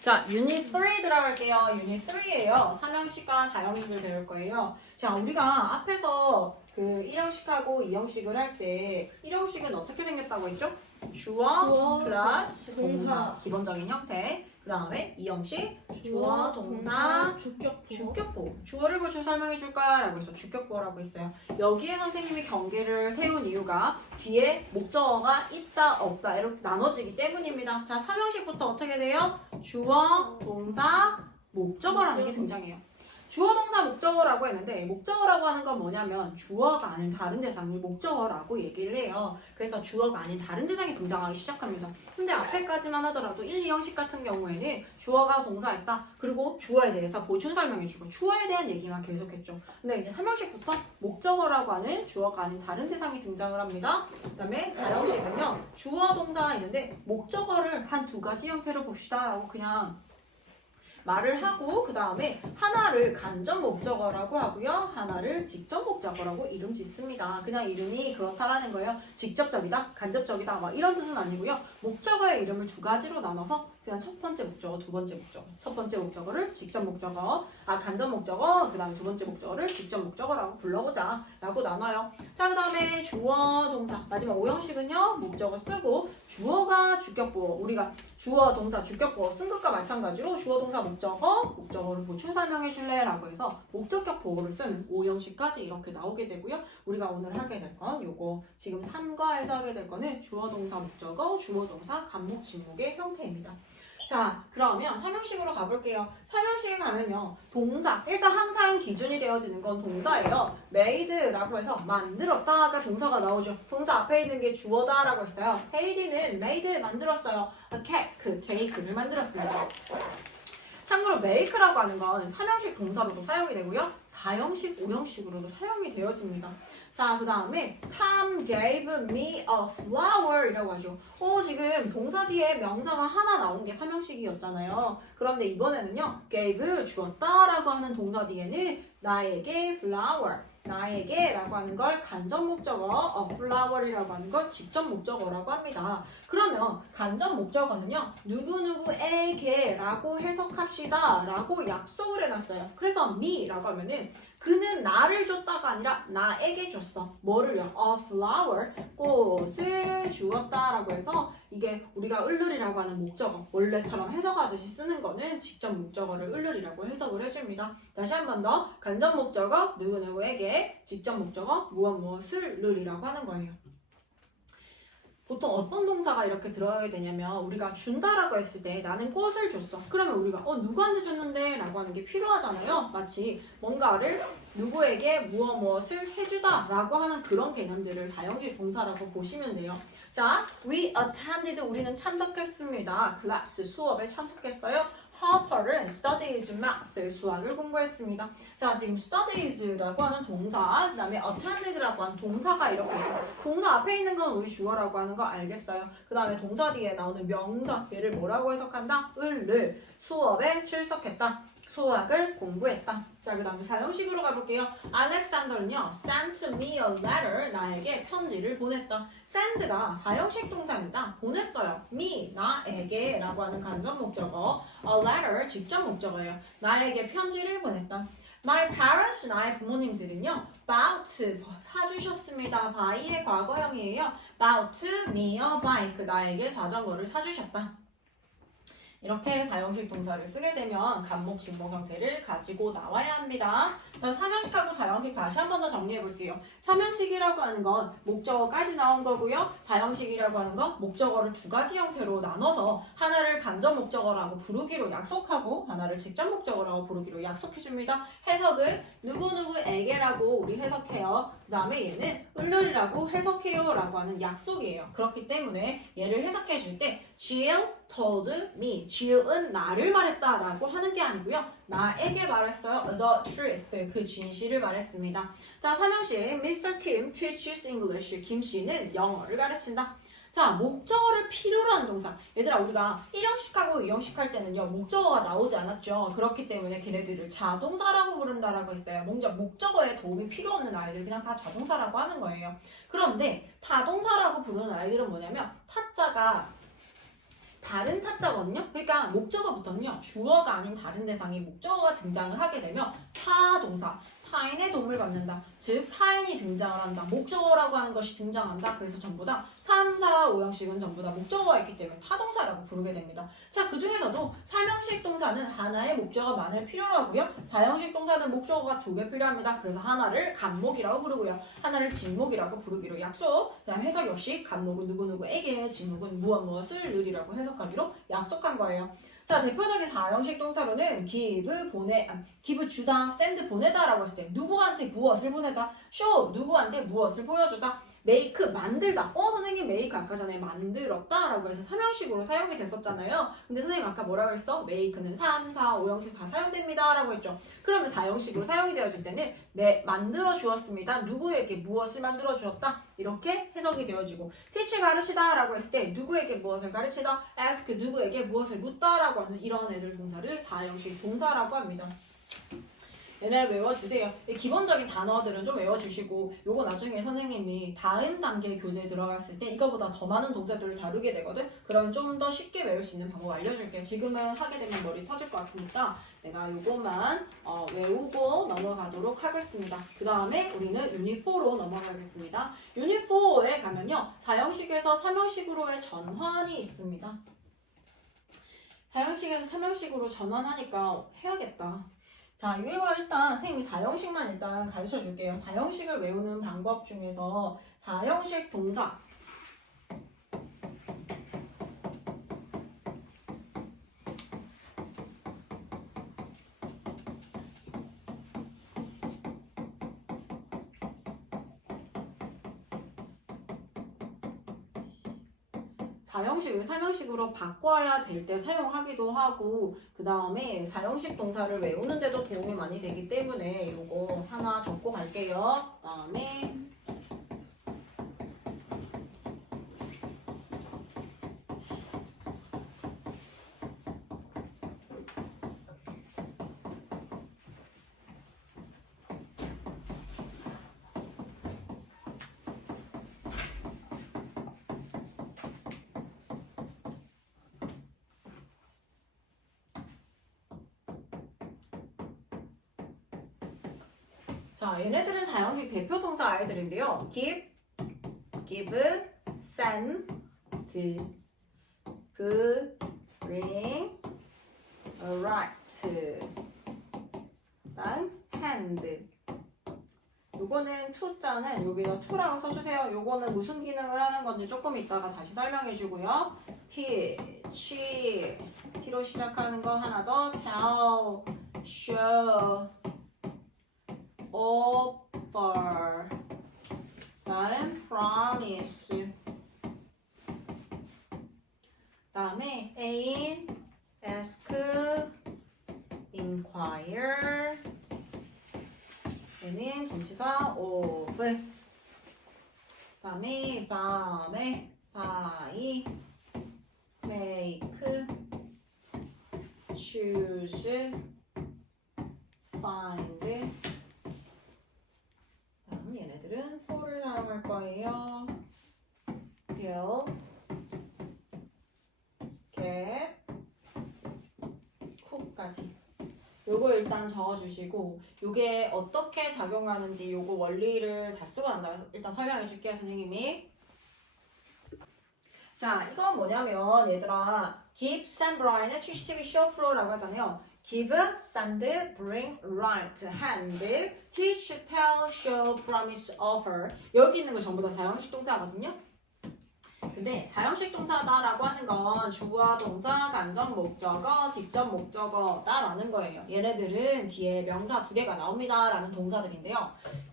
자, 유닛 3 들어갈게요. 유닛 3예요. 3형식과 4형식을 배울 거예요. 자, 우리가 앞에서 그 1형식하고 2형식을 할 때 1형식은 어떻게 생겼다고 했죠? 주어 플러스 동사. 기본적인 형태. 그 다음에 2형식 주어, 동사, 주격보. 주어를 고쳐 설명해 줄까? 라고 해서 주격보라고 했어요. 여기에 선생님이 경계를 세운 이유가 뒤에 목적어가 있다, 없다 이렇게 나눠지기 때문입니다. 자, 3형식부터 어떻게 돼요? 주어, 동사, 목적어라는 게 등장해요. 주어, 동사, 목적어라고 했는데 목적어라고 하는 건 뭐냐면 주어가 아닌 다른 대상을 목적어라고 얘기를 해요. 그래서 주어가 아닌 다른 대상이 등장하기 시작합니다. 근데 앞에까지만 하더라도 1, 2형식 같은 경우에는 주어가 동사했다. 그리고 주어에 대해서 보충 설명해주고 주어에 대한 얘기만 계속했죠. 근데 이제 3형식부터 목적어라고 하는 주어가 아닌 다른 대상이 등장을 합니다. 그 다음에 4형식은요. 주어, 동사가 있는데 목적어를 한 두 가지 형태로 봅시다 라고 그냥 말을 하고 그 다음에 하나를 간접 목적어라고 하고요. 하나를 직접 목적어라고 이름 짓습니다. 그냥 이름이 그렇다라는 거예요. 직접적이다, 간접적이다 막 이런 뜻은 아니고요. 목적어의 이름을 두 가지로 나눠서 그냥 첫 번째 목적어, 두 번째 목적어. 첫 번째 목적어를 직접 목적어, 간접 목적어, 그 다음에 두 번째 목적어를 직접 목적어라고 불러보자 라고 나눠요. 자, 그 다음에 주어, 동사. 마지막 5형식은요. 목적어 쓰고 주어가 주격보어. 우리가 주어, 동사, 주격보어 쓴 것과 마찬가지로 주어, 동사, 목적어, 목적어를 보충 설명해 줄래? 라고 해서 목적격 보어를 쓰는 5형식까지 이렇게 나오게 되고요. 우리가 오늘 하게 될 건 요거 지금 3과에서 하게 될 거는 주어, 동사, 목적어, 주어, 동사, 간목, 진목의 형태입니다. 자, 그러면 3형식으로 가볼게요. 3형식에 가면요. 동사, 일단 항상 기준이 되어지는 건 동사예요. made라고 해서 만들었다가 동사가 나오죠. 동사 앞에 있는 게 주어다라고 했어요. 헤이디는 made 만들었어요. cake를 만들었습니다. 참고로 make라고 하는 건 3형식 동사로도 사용이 되고요. 4형식, 5형식으로도 사용이 되어집니다. 자, 그 다음에 Tom gave me a flower 이라고 하죠. 지금 동사 뒤에 명사가 하나 나온 게 3형식이었잖아요. 그런데 이번에는요. gave, 주었다 라고 하는 동사 뒤에는 나에게 flower, 나에게 라고 하는 걸 간접 목적어, a flower이라고 하는 걸 직접 목적어라고 합니다. 그러면 간접 목적어는요. 누구누구에게 라고 해석합시다 라고 약속을 해놨어요. 그래서 me 라고 하면은 그는 나를 줬다가 아니라 나에게 줬어. 뭐를요? A flower, 꽃을 주었다라고 해서 이게 우리가 을룰이라고 하는 목적어, 원래처럼 해석하듯이 쓰는 거는 직접 목적어를 을룰이라고 해석을 해줍니다. 다시 한 번 더 간접 목적어 누구누구에게, 직접 목적어 무엇무엇을 룰이라고 하는 거예요. 보통 어떤 동사가 이렇게 들어가게 되냐면 우리가 준다라고 했을 때 나는 꽃을 줬어. 그러면 우리가 누구한테 줬는데? 라고 하는 게 필요하잖아요. 마치 뭔가를 누구에게 무엇을 해주다 라고 하는 그런 개념들을 다형식 동사라고 보시면 돼요. 자, we attended 우리는 참석했습니다. 클래스 수업에 참석했어요. Harper은 studies math 수학을 공부했습니다. 자, 지금 studies라고 하는 동사, 그 다음에 attended라고 하는 동사가 이렇게 있죠. 동사 앞에 있는 건 우리 주어라고 하는 거 알겠어요. 그 다음에 동사 뒤에 나오는 명사, 얘를 뭐라고 해석한다? 을을 수업에 출석했다. 수학을 공부했다. 자, 그 다음에 4형식으로 가볼게요. 알렉산더는요, sent me a letter, 나에게 편지를 보냈다. send가 4형식 동사입니다. 보냈어요. me, 나에게 라고 하는 간접 목적어. a letter, 직접 목적어예요. 나에게 편지를 보냈다. My parents, 나의 부모님들은요, bought, 사주셨습니다. buy의 과거형이에요. bought me a bike, 나에게 자전거를 사주셨다. 이렇게 4형식 동사를 쓰게 되면 간목, 진목 형태를 가지고 나와야 합니다. 자, 3형식하고 4형식 다시 한 번 더 정리해 볼게요. 3형식이라고 하는 건 목적어까지 나온 거고요. 4형식이라고 하는 건 목적어를 두 가지 형태로 나눠서 하나를 간접 목적어라고 부르기로 약속하고 하나를 직접 목적어라고 부르기로 약속해 줍니다. 해석은 누구누구에게라고 우리 해석해요. 그 다음에 얘는 을룰이라고 해석해요 라고 하는 약속이에요. 그렇기 때문에 얘를 해석해 줄 때 Jill told me, Jill은 나를 말했다 라고 하는 게 아니고요. 나에게 말했어요. The truth, 그 진실을 말했습니다. 자, 3형식 Mr. Kim teaches English, 김 씨는 영어를 가르친다. 자, 목적어를 필요로 한 동사. 얘들아, 우리가 1형식하고 2형식 할 때는요, 목적어가 나오지 않았죠. 그렇기 때문에 걔네들을 자동사라고 부른다라고 했어요. 뭔가 목적어에 도움이 필요 없는 아이들 그냥 다 자동사라고 하는 거예요. 그런데 타동사라고 부르는 아이들은 뭐냐면 타자가 다른 타자거든요. 그러니까 목적어부터는요. 주어가 아닌 다른 대상이 목적어가 등장을 하게 되면 타동사, 타인의 도움을 받는다. 즉 타인이 등장을 한다. 목적어라고 하는 것이 등장한다. 그래서 전부 다 3, 4, 5형식은 전부 다 목적어가 있기 때문에 타동사라고 부르게 됩니다. 자, 그 중에서도 3형식 동사는 하나의 목적어만을 필요로 하고요. 4형식 동사는 목적어가 2개 필요합니다. 그래서 하나를 간목이라고 부르고요. 하나를 진목이라고 부르기로 약속. 그다음 해석 역시 간목은 누구누구에게, 진목은 무엇무엇을 을이라고 해석하기로 약속한 거예요. 자, 대표적인 4형식 동사로는 give, give 주다, send 보내다 라고 했을 때 누구한테 무엇을 보내다, show 누구한테 무엇을 보여주다, make 만들다. 선생님 make 아까 전에 만들었다 라고 해서 3형식으로 사용이 됐었잖아요. 근데 선생님 아까 뭐라 그랬어? make는 3, 4, 5형식 다 사용됩니다 라고 했죠. 그러면 4형식으로 사용이 되어질 때는 네, 만들어 주었습니다. 누구에게 무엇을 만들어 주었다? 이렇게 해석이 되어지고, teach 가르치다 라고 했을 때 누구에게 무엇을 가르치다, ask 누구에게 무엇을 묻다 라고 하는 이런 애들 동사를 4형식 동사라고 합니다. 얘네를 외워주세요. 기본적인 단어들은 좀 외워주시고, 요거 나중에 선생님이 다음 단계 교재에 들어갔을 때 이거보다 더 많은 동사들을 다루게 되거든? 그러면 좀 더 쉽게 외울 수 있는 방법 알려줄게. 지금은 하게 되면 머리 터질 것 같으니까 내가 요거만 외우고 넘어가도록 하겠습니다. 그 다음에 우리는 유닛 4로 넘어가겠습니다. 유닛 4에 가면요, 4형식에서 3형식으로의 전환이 있습니다. 4형식에서 3형식으로 전환하니까 해야겠다. 자, 이거 일단 선생님이 4형식만 일단 가르쳐 줄게요. 4형식을 외우는 방법 중에서 4형식 동사, 사형식을 3형식으로 바꿔야 될 때 사용하기도 하고, 그 다음에 4형식 동사를 외우는데도 도움이 많이 되기 때문에 이거 하나 적고 갈게요. 그 다음에 자, 얘네들은 4형식 대표 동사 아이들인데요. give, send, bring, write, 그다음 hand. 요거는 to자는 여기다 to라고 써주세요. 요거는 무슨 기능을 하는 건지 조금 이따가 다시 설명해 주고요. teach, t로 시작하는 거 하나 더, tell, show, offer, 다음 promise, 다음에 aim, ask, inquire, 얘는 전치사 of, 다음에 밤에 buy, make, choose, find. 다음 얘네들은 for를 사용할 거예요. build, get, cook까지. 요거 일단 적어주시고, 요게 어떻게 작용하는지 요거 원리를 다 쓰고 난 다음에 일단 설명해 줄게요, 선생님이. 자, 이건 뭐냐면 얘들아, give, send, bright의 취시tiv이 show, flow라고 하잖아요. give, send, bring, write, hand, teach, tell, show, promise, offer. 여기 있는 거 전부 다 4형식 동사거든요. 근데 4형식 동사다라고 하는 건 주어, 동사, 간접 목적어, 직접 목적어다라는 거예요. 얘네들은 뒤에 명사 2개가 나옵니다 라는 동사들인데요.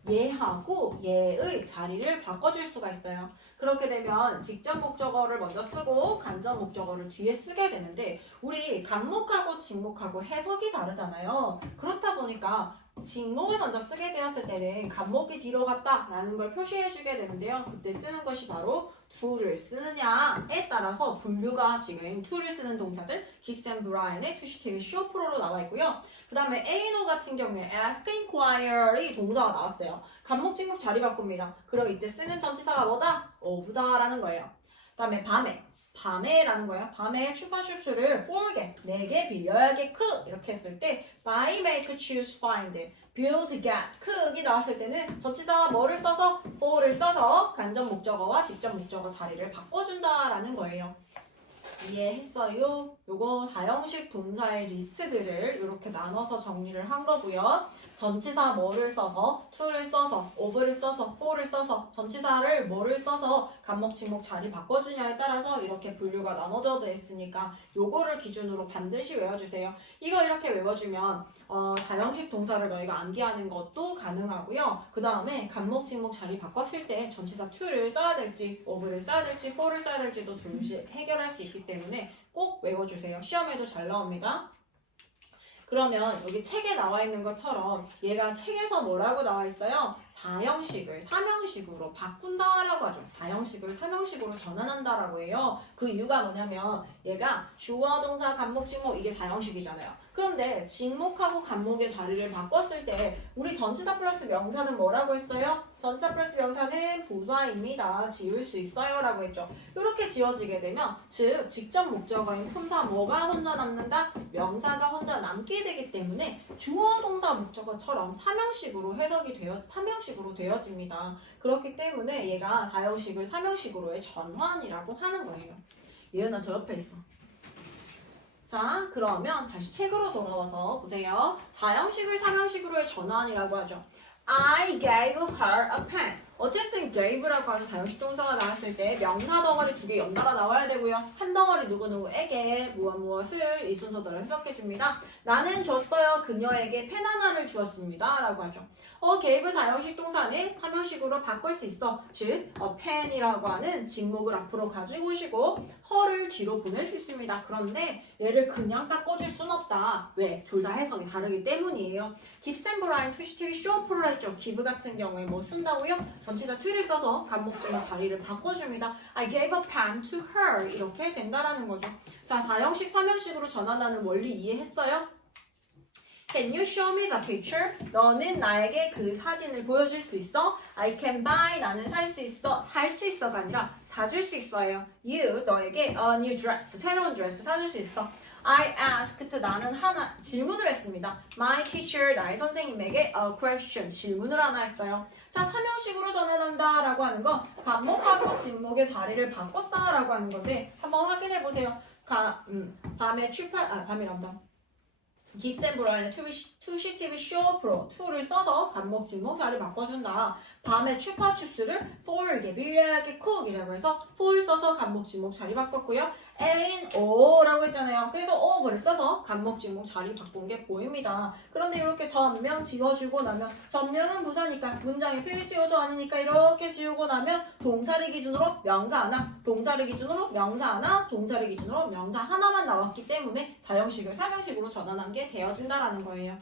얘하고 얘의 자리를 바꿔줄 수가 있어요. 그렇게 되면 직접 목적어를 먼저 쓰고 간접 목적어를 뒤에 쓰게 되는데, 우리 간목하고 직목하고 해석이 다르잖아요. 그렇다 보니까 직목을 먼저 쓰게 되었을 때는 간목이 뒤로 갔다라는 걸 표시해주게 되는데요. 그때 쓰는 것이 바로 to를 쓰느냐에 따라서 분류가 지금 to를 쓰는 동사들 give and brine의 투시티브 show pro로 나와 있고요. 그 다음에 에이노 같은 경우에 ask, inquire이 동사가 나왔어요. 간목, 직목 자리 바꿉니다. 그럼 이때 쓰는 전치사가 뭐다? of다라는 거예요. 그 다음에 밤에 밤에라는 거야. 밤에 슈퍼슈스를 4개, 4개 빌려야겠 이렇게 했을 때 buy, make, choose, find, build, get, 이 나왔을 때는 전치사와 뭐를 써서 for를 써서 간접 목적어와 직접 목적어 자리를 바꿔준다라는 거예요. 이해했어요? 요거 사형식 동사의 리스트들을 이렇게 나눠서 정리를 한 거고요. 전치사 뭐를 써서, to를 써서, of를 써서, for를 써서, 전치사를 뭐를 써서 간목, 진목 자리 바꿔주냐에 따라서 이렇게 분류가 나눠져 있으니까 요거를 기준으로 반드시 외워주세요. 이거 이렇게 외워주면 사형식 동사를 너희가 암기하는 것도 가능하고요. 그 다음에 간목, 진목 자리 바꿨을 때 전치사 to를 써야 될지, of를 써야 될지, for를 써야 될지도 동시에 해결할 수 있기 때문에 꼭 외워주세요. 시험에도 잘 나옵니다. 그러면 여기 책에 나와 있는 것처럼 얘가 책에서 뭐라고 나와 있어요? 사형식을 삼형식으로 바꾼다라고 하죠. 사형식을 삼형식으로 전환한다라고 해요. 그 이유가 뭐냐면 얘가 주어, 동사, 간목, 진목 이게 사형식이잖아요. 그런데 진목하고 간목의 자리를 바꿨을 때 우리 전치사 플러스 명사는 뭐라고 했어요? 전치사 플러스 명사는 부사입니다. 지울 수 있어요 라고 했죠. 이렇게 지워지게 되면 즉 직접 목적어인 품사 뭐가 혼자 남는다? 명사가 혼자 남게 되기 때문에 주어, 동사, 목적어처럼 삼형식으로 삼형식으로 되어집니다. 그렇기 때문에 얘가 사형식을 삼형식으로의 전환이라고 하는 거예요. 예은아 저 옆에 있어. 자, 그러면 다시 책으로 돌아와서 보세요. 사형식을 삼형식으로의 전환이라고 하죠. I gave her a pen. 어쨌든 gave라고 하는 사형식 동사가 나왔을 때 명사 덩어리 2개 연달아 나와야 되고요. 한 덩어리 누구누구에게 무엇을 이 순서대로 해석해줍니다. 나는 줬어요. 그녀에게 펜 하나를 주었습니다. 라고 하죠. gave 사형식 동사는 삼형식으로 바꿀 수 있어. 즉, pen이라고 하는 직목을 앞으로 가지고 오시고 her를 뒤로 보낼 수 있습니다. 그런데 얘를 그냥 바꿔줄 순 없다. 왜? 둘 다 해석이 다르기 때문이에요. give and blind, 투시티비, 쇼프로 했죠. give 같은 경우에 뭐 쓴다고요? 전치사 to를 써서 간목, 진목 자리를 바꿔줍니다. I gave a pen to her. 이렇게 된다라는 거죠. 자, 사형식, 삼형식으로 전환하는 원리 이해했어요? Can you show me the picture? 너는 나에게 그 사진을 보여줄 수 있어? I can buy. 나는 살 수 있어. 살 수 있어가 아니라 사줄 수 있어요. You. 너에게 a new dress. 새로운 드레스 사줄 수 있어. I asked. 나는 질문을 했습니다. My teacher. 나의 선생님에게 a question. 질문을 하나 했어요. 자, 삼형식으로 전환한다 라고 하는 건 간목하고 진목의 자리를 바꿨다 라고 하는 건데 한번 확인해 보세요. 밤이란다. give and blind, 투시티브, 쇼프로, to를 써서 간목, 진목 자리 바꿔준다. 밤에 추파추스를 for게, 빌려야게 cook이라고 해서 for 써서 간목, 진목 자리 바꿨고요. and o라고 했잖아요. 그래서 of를 써서 간목, 진목 자리 바꾼 게 보입니다. 그런데 이렇게 전명 지워주고 나면 전명은 부사니까 문장의 필수요도 아니니까 이렇게 지우고 나면 동사를 기준으로 명사 하나, 동사를 기준으로 명사 하나, 동사를 기준으로 명사 하나만 나왔기 때문에 사형식을 삼형식으로 전환한 게 되어진다라는 거예요.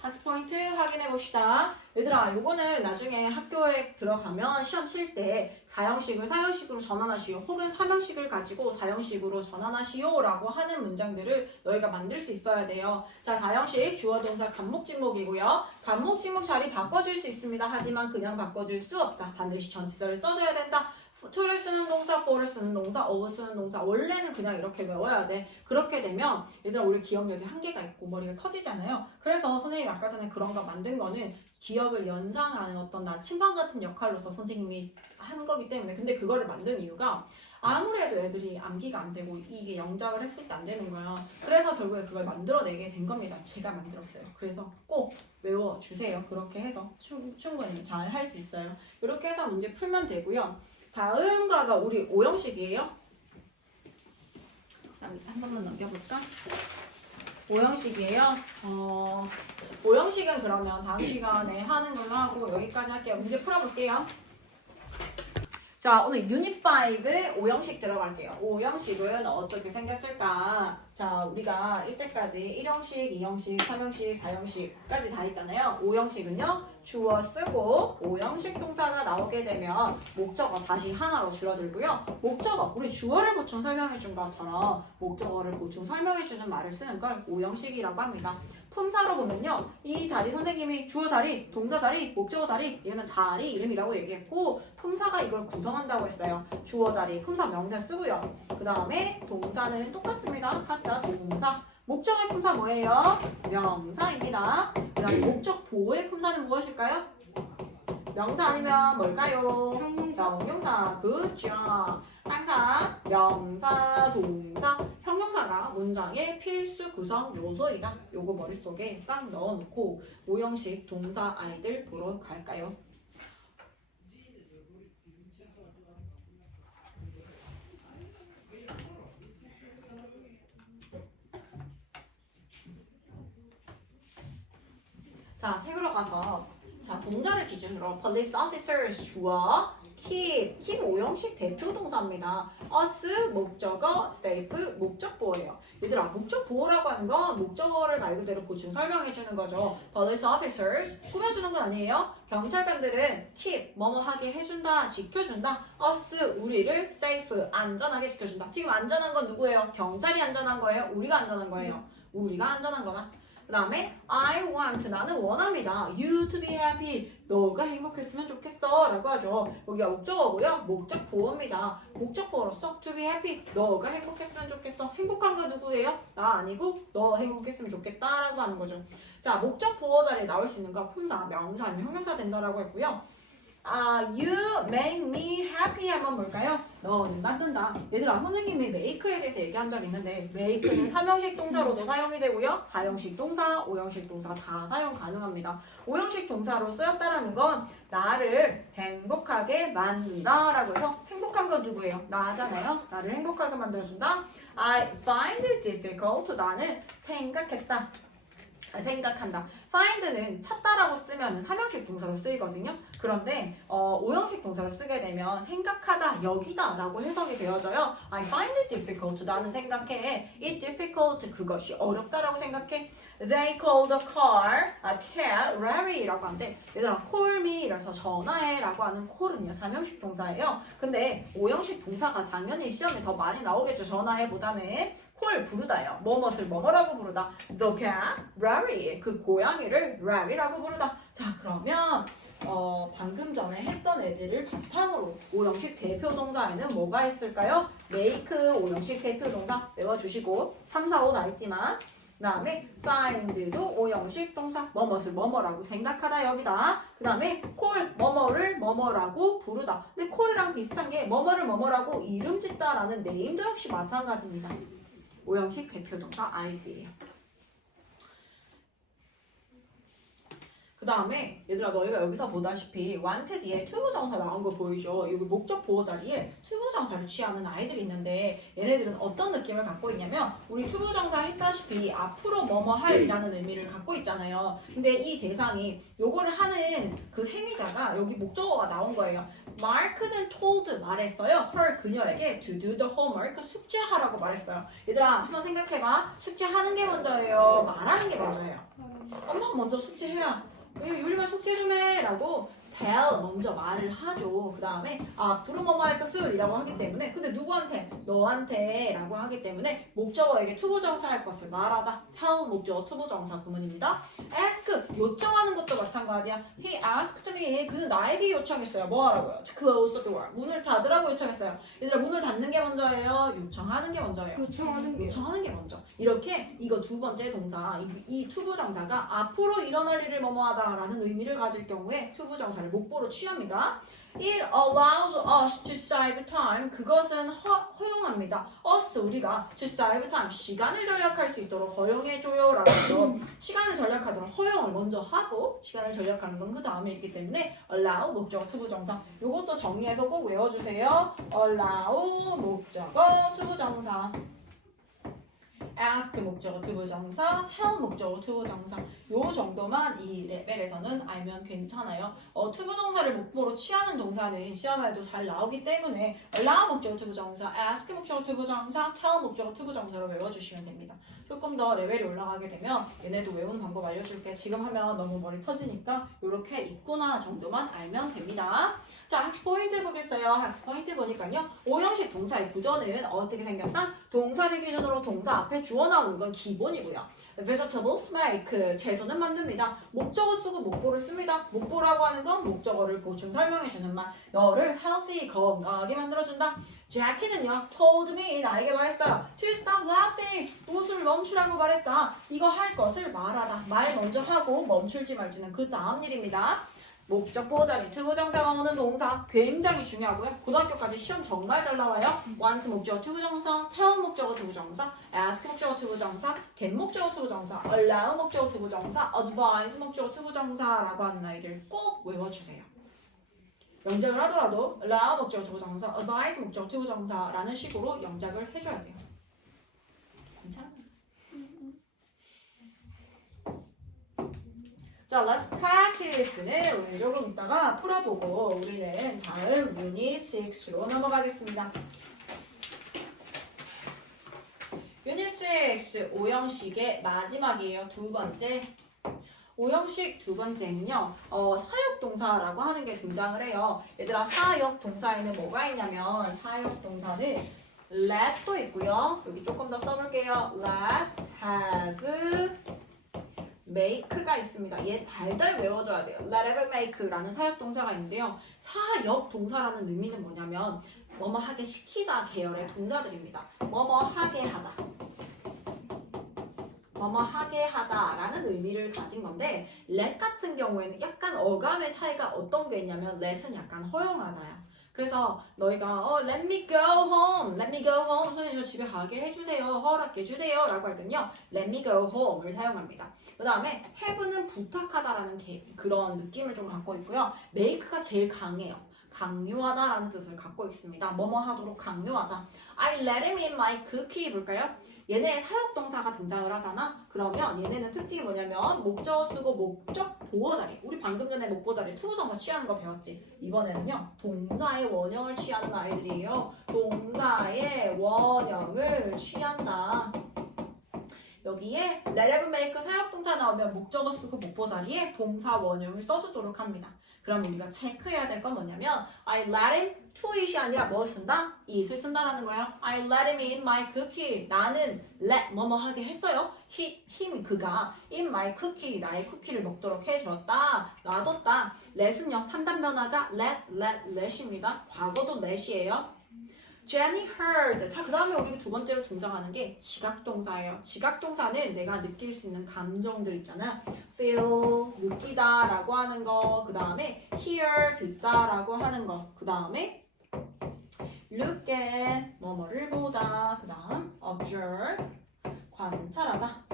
학습 포인트 확인해 봅시다. 얘들아, 요거는 나중에 학교에 들어가면 시험 칠 때 사형식을 삼형식으로 전환하시오 혹은 삼형식을 가지고 사형식으로 전환하시오 라고 하는 문장들을 너희가 만들 수 있어야 돼요. 자, 사형식 주어 동사 간목 진목이고요. 간목 진목 자리 바꿔줄 수 있습니다. 하지만 그냥 바꿔줄 수 없다. 반드시 전치사를 써줘야 된다. to를 쓰는 동사, for를 쓰는 동사, of 쓰는 동사 원래는 그냥 이렇게 외워야 돼. 그렇게 되면 얘들아 우리 기억력이 한계가 있고 머리가 터지잖아요. 그래서 선생님이 아까 전에 그런 거 만든 거는 기억을 연상하는 어떤 나침반 같은 역할로서 선생님이 한 거기 때문에 근데 그거를 만든 이유가 아무래도 애들이 암기가 안 되고 이게 영작을 했을 때 안 되는 거야. 그래서 결국에 그걸 만들어내게 된 겁니다. 제가 만들었어요. 그래서 꼭 외워주세요. 그렇게 해서 충분히 잘 할 수 있어요. 이렇게 해서 문제 풀면 되고요. 다음 과가 우리 5형식이에요. 한 번만 넘겨볼까? 5형식이에요. 5형식은 그러면 다음 시간에 하는 걸로 하고 여기까지 할게요. 문제 풀어볼게요. 자, 오늘 유닛 5 5형식 들어갈게요. 5형식은 어떻게 생겼을까? 자, 우리가 이때까지 1형식, 2형식, 3형식, 4형식까지 다 있잖아요. 5형식은요. 주어 쓰고 5형식 동사가 나오게 되면 목적어 다시 하나로 줄어들고요. 목적어, 우리 주어를 보충 설명해 준 것처럼 목적어를 보충 설명해 주는 말을 쓰는 걸 오형식이라고 합니다. 품사로 보면요. 이 자리 선생님이 주어 자리, 동사 자리, 목적어 자리, 얘는 자리 이름이라고 얘기했고 품사가 이걸 구성한다고 했어요. 주어 자리, 품사 명사 쓰고요. 그 다음에 동사는 똑같습니다. 갖다 동사. 목적의 품사 뭐예요? 명사입니다. 그 다음에 목적 보호의 품사는 무엇일까요? 명사 아니면 뭘까요? 형용사. 그죠. 항상 명사, 동사, 형용사가 문장의 필수 구성 요소이다. 요거 머릿속에 딱 넣어놓고 오형식 동사 아이들 보러 갈까요? 자, 책으로 가서 자, 동사를 기준으로 police officers 주어, keep 오형식 대표 동사입니다. us 목적어, safe 목적 보호예요. 얘들아, 목적 보호라고 하는 건 목적어를 말 그대로 보충 설명해 주는 거죠. police officers 꾸며주는 건 아니에요. 경찰관들은 keep 뭐뭐 하게 해준다, 지켜준다. us 우리를 safe 안전하게 지켜준다. 지금 안전한 건 누구예요? 경찰이 안전한 거예요? 우리가 안전한 거예요? 우리가 안전한 거나. 그 다음에 I want 나는 원합니다. You to be happy 너가 행복했으면 좋겠어 라고 하죠. 여기가 목적어고요. 목적 보호입니다. 목적 보호로서 to be happy 너가 행복했으면 좋겠어. 행복한 거 누구예요? 나 아니고 너 행복했으면 좋겠다 라고 하는 거죠. 자, 목적 보호 자리에 나올 수 있는 거 품사, 명사 아니면 형용사 된다라고 했고요. You make me happy 하면 뭘까요? 너는 만든다. 얘들아, 선생님이 make에 대해서 얘기한 적 있는데 make는 3형식 동사로도 사용이 되고요. 4형식 동사, 5형식 동사 다 사용 가능합니다. 5형식 동사로 쓰였다라는 건 나를 행복하게 만든다 라고 해서 행복한 건 누구예요? 나잖아요. 나를 행복하게 만들어준다. I find it difficult. 나는 생각했다. 생각한다. find는 찾다라고 쓰면 3형식 동사로 쓰이거든요. 그런데 5형식 동사로 쓰게 되면 생각하다, 여기다 라고 해석이 되어져요. I find it difficult. 나는 생각해. It difficult. 그것이 어렵다라고 생각해. They call the car a cat Larry 라고 하는데 얘들아 call me 이라서 전화해 라고 하는 call은요 3형식 동사예요. 근데 5형식 동사가 당연히 시험에 더 많이 나오겠죠. 전화해 보다는 call 부르다요. 뭐뭇을 뭐뭐라고 부르다. The cat Larry 그 고양이를 Larry라고 부르다. 자 그러면 방금 전에 했던 애들을 바탕으로 5형식 대표 동사에는 뭐가 있을까요? make 5형식 대표 동사 외워주시고 3, 4, 5 다 있지만 그 다음에 find도 5형식 동사 뭐뭇을 뭐뭐라고 생각하다 여기다. 그 다음에 call 뭐뭐를 뭐뭐라고 부르다. 근데 call이랑 비슷한 게 뭐뭐를 뭐뭐라고 이름 짓다라는 네임도 역시 마찬가지입니다. 5형식 대표 동사 아이들이에요. 그 다음에 얘들아 너희가 여기서 보다시피 want 뒤에 투부정사 나온 거 보이죠? 여기 목적 보호 자리에 투부정사를 취하는 아이들이 있는데 얘네들은 어떤 느낌을 갖고 있냐면 우리 투부정사 했다시피 앞으로 뭐뭐 할이라는 의미를 갖고 있잖아요. 근데 이 대상이 요거를 하는 그 행위자가 여기 목적어가 나온 거예요. Mark는 told 말했어요. her 그녀에게 to do the homework 숙제하라고 말했어요. 얘들아 한번 생각해봐. 숙제하는 게 먼저예요? 말하는 게 먼저예요? 엄마가 먼저 숙제해라. 유리가 숙제 좀 해 라고 tell 먼저 말을 하죠. 그 다음에 앞으로 뭐뭐 할 것을 이라고 하기 때문에 근데 누구한테? 너한테 라고 하기 때문에 목적어에게 투부정사 할 것을 말하다. tell 목적어 투부정사 구문입니다. ask 요청하는 것도 마찬가지야. He asked me 그는 나에게 요청했어요. 뭐 하라고요? To close the door 문을 닫으라고 요청했어요. 얘들아 문을 닫는 게 먼저예요? 요청하는 게 먼저예요? 요청하는 게 먼저. 이렇게 이거 두 번째 동사 이 투부정사가 앞으로 일어날 일을 뭐뭐하다 라는 의미를 가질 경우에 투부정사를 목보로 취합니다. It allows us to save time. 그것은 허용합니다. us 우리가 to save time 시간을 절약할 수 있도록 허용해줘요 라고 해서 시간을 절약하도록 허용을 먼저 하고 시간을 절약하는 건 그 다음에 있기 때문에 allow 목적어 투부정사 이것도 정리해서 꼭 외워주세요. allow 목적어 투부정사 ask 목적어 투부정사, tell 목적어 투부정사 요 정도만 이 레벨에서는 알면 괜찮아요. 투부정사를 목보로 취하는 동사는 시험에도 잘 나오기 때문에 allow 목적어 투부정사, ask 목적어 투부정사, tell 목적어 투부정사로 외워주시면 됩니다. 조금 더 레벨이 올라가게 되면 얘네도 외우는 방법 알려줄게. 지금 하면 너무 머리 터지니까 이렇게 있구나 정도만 알면 됩니다. 자, 학습 포인트 보겠어요. 학습 포인트 보니까요. 오형식 동사의 구조는 어떻게 생겼다? 동사를 기준으로 동사 앞에 주어 나오는 건 기본이고요. vegetables make, 채소는 만듭니다. 목적어 쓰고 목보를 씁니다. 목보라고 하는 건 목적어를 보충 설명해주는 말. 너를 healthy, 건강하게 만들어준다. Jackie는요, told me, 나에게 말했어요. To stop laughing, 웃음을 멈추라고 말했다. 이거 할 것을 말하다. 말 먼저 하고 멈출지 말지는 그 다음 일입니다. 목적 보호자리, 투부정사가 오는 동사 굉장히 중요하고요. 고등학교까지 시험 정말 잘 나와요. want 목적어 투부정사, tell 목적어 투부정사, ask 목적어 투부정사, get 목적어 투부정사, allow 목적어 투부정사, advise 목적어 투부정사라고 하는 아이들 꼭 외워주세요. 영작을 하더라도 allow 목적어 투부정사, advise 목적어 투부정사라는 식으로 영작을 해줘야 돼요. 괜찮아요. 자, let's practice는 우리 조금 이따가 풀어보고 우리는 다음 Unit 6로 넘어가겠습니다. Unit 6 오형식의 마지막이에요. 두 번째. 오형식 두 번째는요. 사역동사라고 하는 게 등장을 해요. 얘들아, 사역동사에는 뭐가 있냐면 사역동사는 let도 있고요. 여기 조금 더 써볼게요. let, have, make가 있습니다. 얘 달달 외워줘야 돼요. let, have, make라는 사역동사가 있는데요. 사역동사라는 의미는 뭐냐면 뭐뭐 하게 시키다 계열의 동사들입니다. 뭐뭐 하게 하다. 뭐뭐 하게 하다라는 의미를 가진 건데 let 같은 경우에는 약간 어감의 차이가 어떤 게 있냐면 let은 약간 허용하다요. 그래서 너희가 let me go home, let me go home, 선생님 저 집에 가게 해주세요, 허락해 주세요 라고 할 때는요 let me go home을 사용합니다. 그 다음에 have는 부탁하다라는 그런 느낌을 좀 갖고 있고요. make가 제일 강해요. 강요하다라는 뜻을 갖고 있습니다. 뭐뭐 하도록 강요하다. I let him in my cookie 볼까요? 얘네 사역동사가 등장을 하잖아. 그러면 얘네는 특징이 뭐냐면 목적어 쓰고 목적 보호 자리. 우리 방금 전에 목보 자리 투부정사 취하는 거 배웠지. 이번에는요 동사의 원형을 취하는 아이들이에요. 동사의 원형을 취한다. 여기에 let, have, make 사역동사 나오면 목적어 쓰고 목보 자리에 동사 원형을 써주도록 합니다. 그럼 우리가 체크해야 될 건 뭐냐면 I let him to eat이 아니라 뭐 쓴다? eat을 쓴다라는 거예요. I let him in my cookie. 나는 let 뭐뭐 하게 했어요. him 그가 in my cookie 나의 쿠키를 먹도록 해주었다. 놔뒀다. let은요 3단 변화가 let입니다. 과거도 let이에요. Jenny heard. 자, 그 다음에 우리 두 번째로 등장하는 게 지각동사예요. 지각동사는 내가 느낄 수 있는 감정들 있잖아. feel, 느끼다 라고 하는 거. 그 다음에 hear, 듣다 라고 하는 거. 그 다음에 look at, 뭐뭐를 보다. 그 다음 observe, 관찰하다.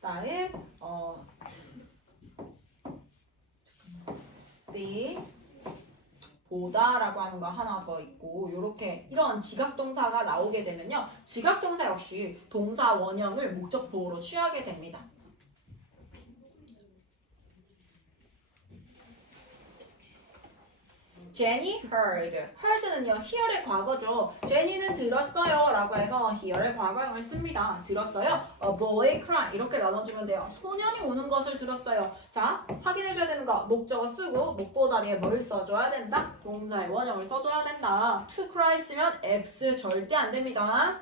다음 see, 보다라고 하는 거 하나 더 있고 이렇게 이런 지각동사가 나오게 되면요. 지각동사 역시 동사 원형을 목적 보호로 취하게 됩니다. Jenny heard. heard는요, hear의 과거죠. Jenny는 들었어요 라고 해서 hear의 과거형을 씁니다. 들었어요. A boy cry. 이렇게 나눠주면 돼요. 소년이 우는 것을 들었어요. 자, 확인해줘야 되는 거. 목적어 쓰고 목보 자리에 뭘 써줘야 된다? 동사의 원형을 써줘야 된다. To cry 쓰면 X 절대 안 됩니다.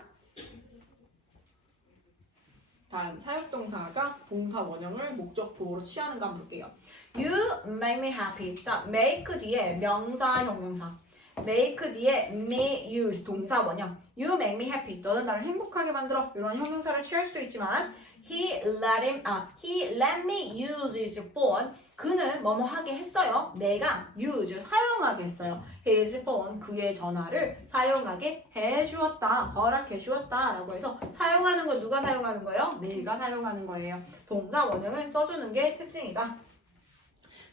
다음 사역동사가 동사 원형을 목적 보호로 취하는가 한번 볼게요. You make me happy. 자, make 뒤에 명사, 형용사. make 뒤에 me, use 동사 원형. You make me happy. 너는 나를 행복하게 만들어. 이런 형용사를 취할 수도 있지만 he let me use his phone. 그는 뭐뭐 하게 했어요. 내가 use 사용하게 했어요. his phone 그의 전화를 사용하게 해주었다. 허락해 주었다. 라고 해서 사용하는 거 누가 사용하는 거예요? 내가 사용하는 거예요. 동사 원형을 써주는 게 특징이다.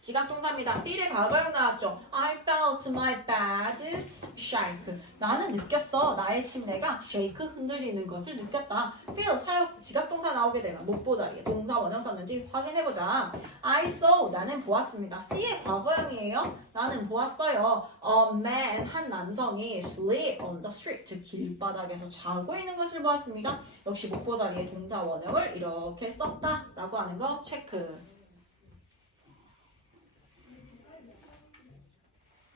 지각동사입니다. feel의 과거형 나왔죠. I felt my bed shake. 나는 느꼈어. 나의 침대가 shake 흔들리는 것을 느꼈다. feel 사역 지각동사 나오게 되면 목보 자리에 동사 원형 썼는지 확인해보자. I saw 나는 보았습니다. see의 과거형이에요. 나는 보았어요. A man 한 남성이 sleep on the street 길바닥에서 자고 있는 것을 보았습니다. 역시 목보 자리에 동사 원형을 이렇게 썼다라고 하는 거 체크.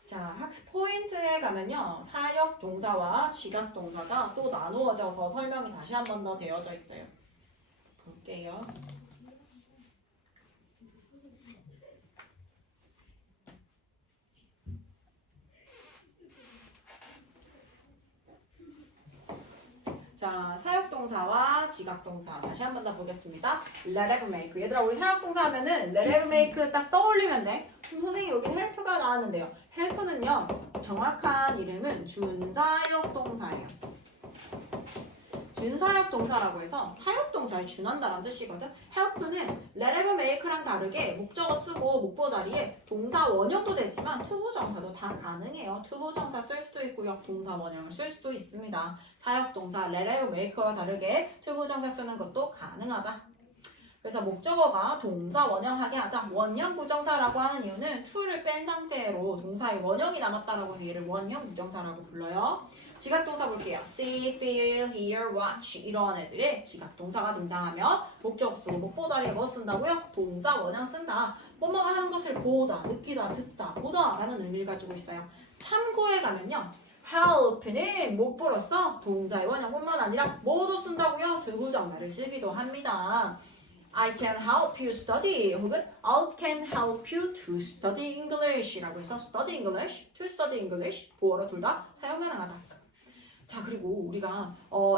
자, 자, 학습 포인트에 가면요. 사역 동사와 지각 동사가 또 나누어져서 설명이 다시 한 번 더 되어져 있어요. 볼게요. 자, 사역동사와 지각동사 다시 한 번 더 보겠습니다. Let have make. 얘들아 우리 사역동사 하면은 let have make 딱 떠올리면 돼. 그럼 선생님 여기 help가 나왔는데요. help는요 정확한 이름은 준사역동사예요. 준사역동사라고 해서 사역동사에 준한다라는 뜻이거든. help는 let have make랑 다르게 목적어 쓰고 목보 자리에 동사 원형도 되지만 투부정사도 다 가능해요. 투부정사 쓸 수도 있고요. 동사 원형을 쓸 수도 있습니다. 사역동사 let have make와 다르게 투부정사 쓰는 것도 가능하다. 그래서 목적어가 동사 원형하게 하다. 원형 부정사라고 하는 이유는 to를 뺀 상태로 동사의 원형이 남았다라고 해서 얘를 원형 부정사라고 불러요. 지각동사 볼게요. see, feel, hear, watch 이러한 애들의 지각동사가 등장하면 목적어 쓰고 목보 자리에 뭐 쓴다고요? 동사 원형 쓴다. 뭐뭐가 하는 것을 보다, 느끼다, 듣다, 보다 라는 의미를 가지고 있어요. 참고에 가면요. help는 목보로서 동사의 원형뿐만 아니라 뭐도 쓴다고요? 두부정사를 쓰기도 합니다. I can help you study 혹은 I can help you to study English 라고 해서 study English, to study English 보어로 둘 다 사용 가능하다. 자, 그리고 우리가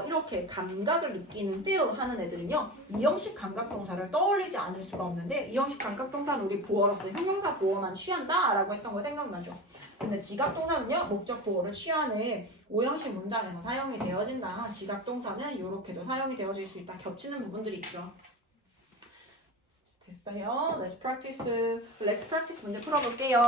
이렇게 감각을 느끼는 feel 하는 애들은요 이형식 감각동사를 떠올리지 않을 수가 없는데 이형식 감각동사는 우리 보어로서 형용사 보어만 취한다 라고 했던 거 생각나죠? 근데 지각동사는요 목적 보어를 취하는 오형식 문장에서 사용이 되어진다. 지각동사는 이렇게도 사용이 되어질 수 있다. 겹치는 부분들이 있죠. 됐어요. Let's practice 문제 풀어볼게요.